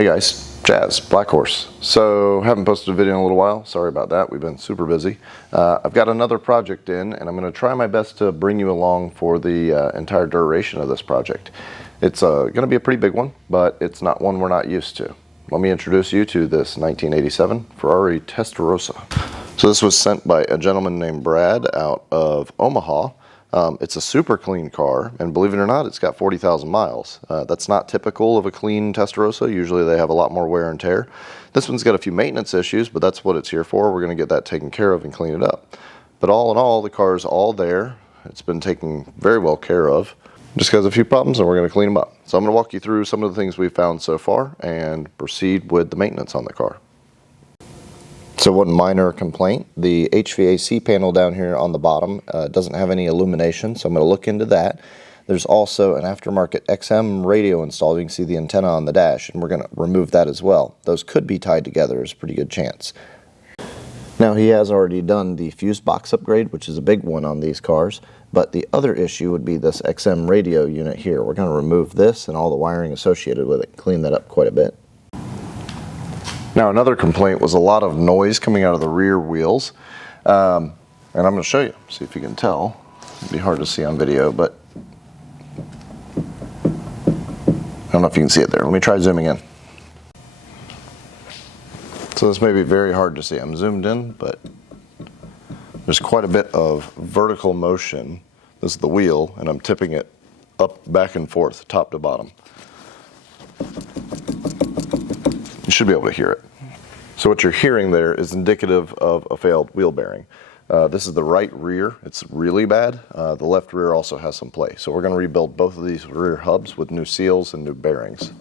Hey guys, Jazz, Black Horse. So, haven't posted a video in a little while. Sorry about that. We've been super busy. I've got another project in, and I'm going to try my best to bring you along for the entire duration of this project. It's going to be a pretty big one, but it's not one we're not used to. Let me introduce you to this 1987 Ferrari Testarossa. So this was sent by a gentleman named Brad out of Omaha. It's a super clean car, and believe it or not, it's got 40,000 miles. That's not typical of a clean Testarossa. Usually they have a lot more wear and tear. This one's got a few maintenance issues, but that's what it's here for. We're going to get that taken care of and clean it up. But all in all, the car's all there. It's been taken very well care of. Just has a few problems, and we're going to clean them up. So I'm going to walk you through some of the things we've found so far and proceed with the maintenance on the car. So one minor complaint, the HVAC panel down here on the bottom doesn't have any illumination, so I'm going to look into that. There's also an aftermarket XM radio installed. You can see the antenna on the dash, and we're going to remove that as well. Those could be tied together. There's a pretty good chance. Now he has already done the fuse box upgrade, which is a big one on these cars, but the other issue would be this XM radio unit here. We're going to remove this and all the wiring associated with it, clean that up quite a bit. Now another complaint was a lot of noise coming out of the rear wheels, and I'm going to show you, see if you can tell. It'd be hard to see on video, but I don't know if you can see it there. Let me try zooming in. So this may be very hard to see. I'm zoomed in, but there's quite a bit of vertical motion. This is the wheel, and I'm tipping it up, back and forth, top to bottom. You should be able to hear it. So what you're hearing there is indicative of a failed wheel bearing. This is the right rear. It's really bad. The left rear also has some play. So we're going to rebuild both of these rear hubs with new seals and new bearings.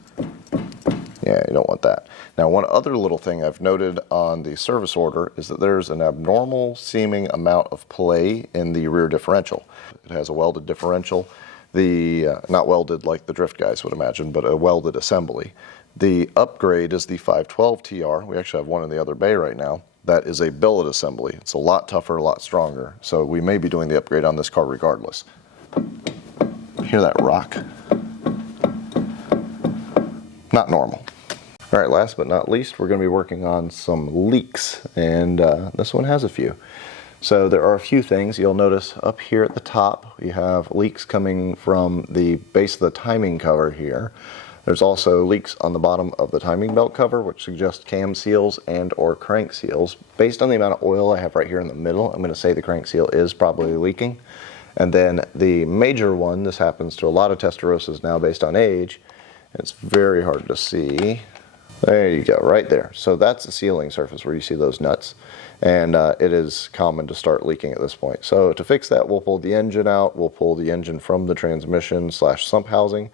Yeah, you don't want that. Now, one other little thing I've noted on the service order is that there's an abnormal seeming amount of play in the rear differential. It has a welded differential. Not welded like the drift guys would imagine, but a welded assembly. The upgrade is the 512 TR. We actually have one in the other bay right now. That is a billet assembly. It's a lot tougher, a lot stronger. So we may be doing the upgrade on this car regardless. Hear that rock? Not normal. All right, last but not least, we're going to be working on some leaks, and this one has a few. So there are a few things. You'll notice up here at the top, you have leaks coming from the base of the timing cover here. There's also leaks on the bottom of the timing belt cover, which suggests cam seals and or crank seals. Based on the amount of oil I have right here in the middle, I'm going to say the crank seal is probably leaking. And then the major one, this happens to a lot of Testarossas now based on age. It's very hard to see. There you go, right there. So that's the sealing surface where you see those nuts. And it is common to start leaking at this point. So to fix that, we'll pull the engine out. We'll pull the engine from the transmission / sump housing.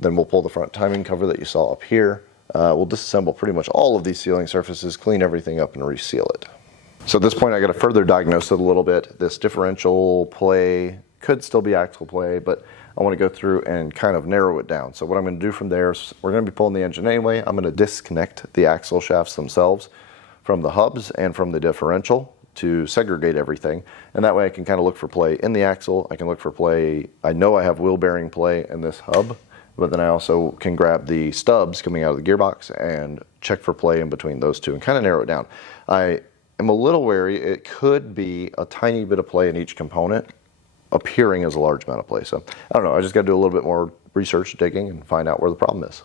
Then we'll pull the front timing cover that you saw up here. We'll disassemble pretty much all of these sealing surfaces, clean everything up, and reseal it. So at this point, I got to further diagnose it a little bit. This differential play could still be axle play, but I want to go through and kind of narrow it down. So what I'm going to do from there is we're going to be pulling the engine anyway. I'm going to disconnect the axle shafts themselves from the hubs and from the differential to segregate everything. And that way I can kind of look for play in the axle. I can look for play. I know I have wheel bearing play in this hub, but then I also can grab the stubs coming out of the gearbox and check for play in between those two and kind of narrow it down. I am a little wary. It could be a tiny bit of play in each component appearing as a large amount of play. So I don't know. I just got to do a little bit more research, digging, and find out where the problem is.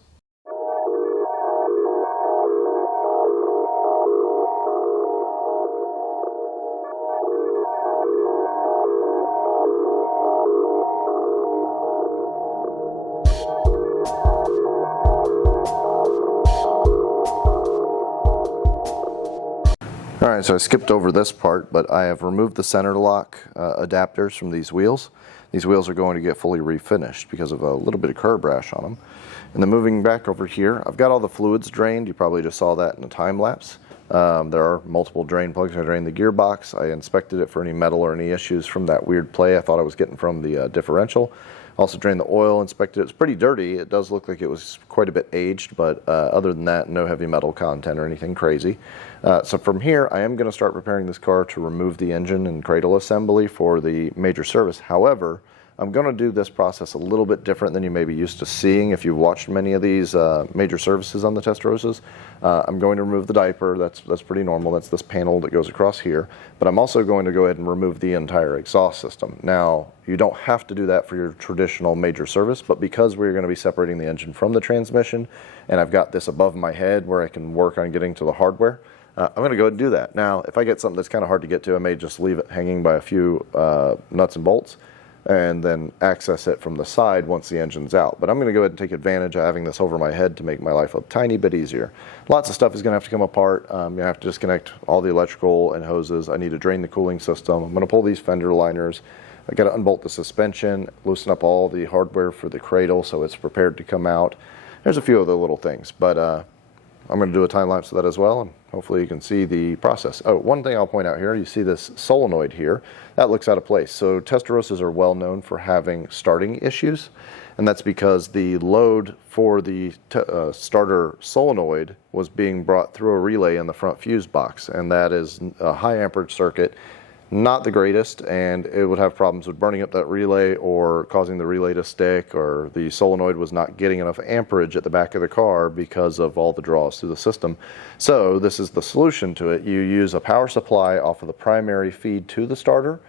Alright, so I skipped over this part, but I have removed the center lock adapters from these wheels. These wheels are going to get fully refinished because of a little bit of curb rash on them. And then moving back over here, I've got all the fluids drained. You probably just saw that in a time lapse. There are multiple drain plugs. I drained the gearbox. I inspected it for any metal or any issues from that weird play I thought I was getting from the differential. Also drained the oil, inspected it. It's pretty dirty. It does look like it was quite a bit aged, but other than that, no heavy metal content or anything crazy. So from here, I am going to start preparing this car to remove the engine and cradle assembly for the major service. However, I'm going to do this process a little bit different than you may be used to seeing if you've watched many of these major services on the Testarossas. I'm going to remove the diaper. That's pretty normal. That's this panel that goes across here. But I'm also going to go ahead and remove the entire exhaust system. Now, you don't have to do that for your traditional major service, but because we're going to be separating the engine from the transmission, and I've got this above my head where I can work on getting to the hardware, I'm going to go ahead and do that. Now, if I get something that's kind of hard to get to, I may just leave it hanging by a few nuts and bolts and then access it from the side once the engine's out. But I'm going to go ahead and take advantage of having this over my head to make my life a tiny bit easier. Lots of stuff is going to have to come apart. I'm going to have to disconnect all the electrical and hoses. I need to drain the cooling system. I'm going to pull these fender liners. I got to unbolt the suspension, loosen up all the hardware for the cradle so it's prepared to come out. There's a few other little things, but I'm going to do a time lapse of that as well, and hopefully you can see the process. Oh, one thing I'll point out here, you see this solenoid here. That looks out of place. So Testarossas are well known for having starting issues, and that's because the load for the starter solenoid was being brought through a relay in the front fuse box, and that is a high amperage circuit. Not the greatest, and it would have problems with burning up that relay or causing the relay to stick, or the solenoid was not getting enough amperage at the back of the car because of all the draws through the system. So this is the solution to it. You use a power supply off of the primary feed to the starter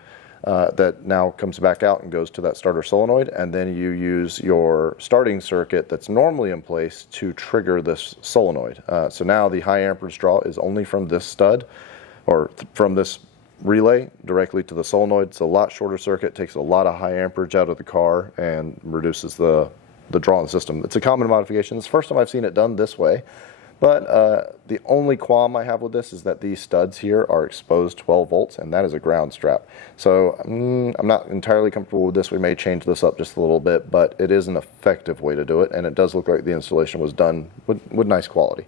that now comes back out and goes to that starter solenoid, and then you use your starting circuit that's normally in place to trigger this solenoid. So now the high amperage draw is only from this stud, or from this relay directly to the solenoid. It's a lot shorter circuit, takes a lot of high amperage out of the car and reduces the draw in the system. It's a common modification. It's the first time I've seen it done this way, but the only qualm I have with this is that these studs here are exposed 12 volts, and that is a ground strap. So I'm not entirely comfortable with this. We may change this up just a little bit, but it is an effective way to do it, and it does look like the installation was done with nice quality.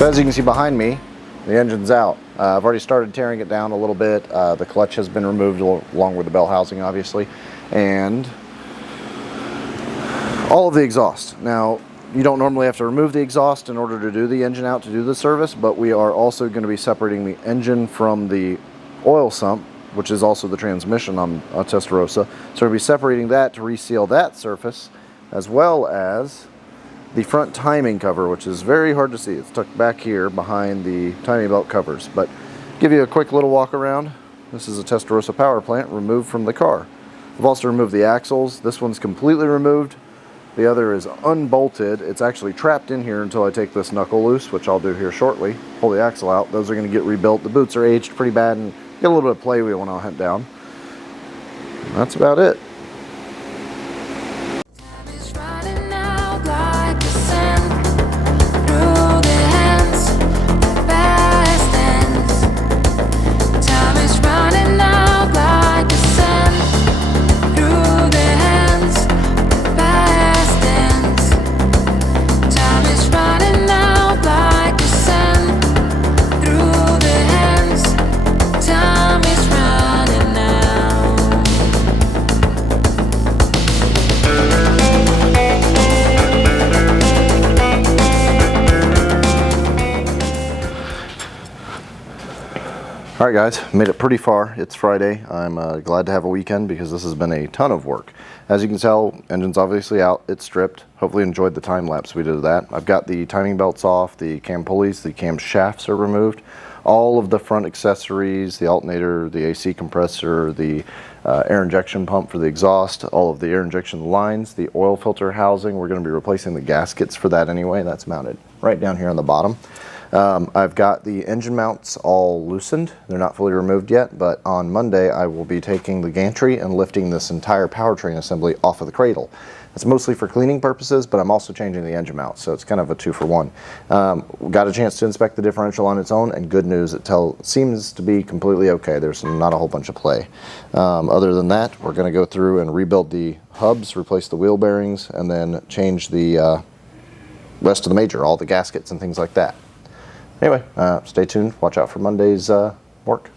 So as you can see behind me, the engine's out. I've already started tearing it down a little bit. The clutch has been removed along with the bell housing, obviously, and all of the exhaust. Now, you don't normally have to remove the exhaust in order to do the engine out to do the service, but we are also going to be separating the engine from the oil sump, which is also the transmission on a Testarossa. So we'll be separating that to reseal that surface, as well as the front timing cover, which is very hard to see. It's tucked back here behind the timing belt covers. But give you a quick little walk around. This is a Testarossa power plant removed from the car. I've also removed the axles. This one's completely removed. The other is unbolted. It's actually trapped in here until I take this knuckle loose, which I'll do here shortly. Pull the axle out. Those are going to get rebuilt. The boots are aged pretty bad and get a little bit of play wheel when I'll hunt down. That's about it. All right guys, made it pretty far. It's Friday. I'm glad to have a weekend because this has been a ton of work. As you can tell, engine's obviously out, it's stripped. Hopefully enjoyed the time lapse we did of that. I've got the timing belts off, the cam pulleys, the cam shafts are removed. All of the front accessories, the alternator, the AC compressor, the air injection pump for the exhaust, all of the air injection lines, the oil filter housing. We're going to be replacing the gaskets for that anyway. That's mounted right down here on the bottom. I've got the engine mounts all loosened. They're not fully removed yet, but on Monday I will be taking the gantry and lifting this entire powertrain assembly off of the cradle. It's mostly for cleaning purposes, but I'm also changing the engine mount, so it's kind of a 2-for-1. Got a chance to inspect the differential on its own, and good news, it seems to be completely okay. There's not a whole bunch of play. Other than that, we're going to go through and rebuild the hubs, replace the wheel bearings, and then change the rest of the major, all the gaskets and things like that. Anyway, stay tuned. Watch out for Monday's work.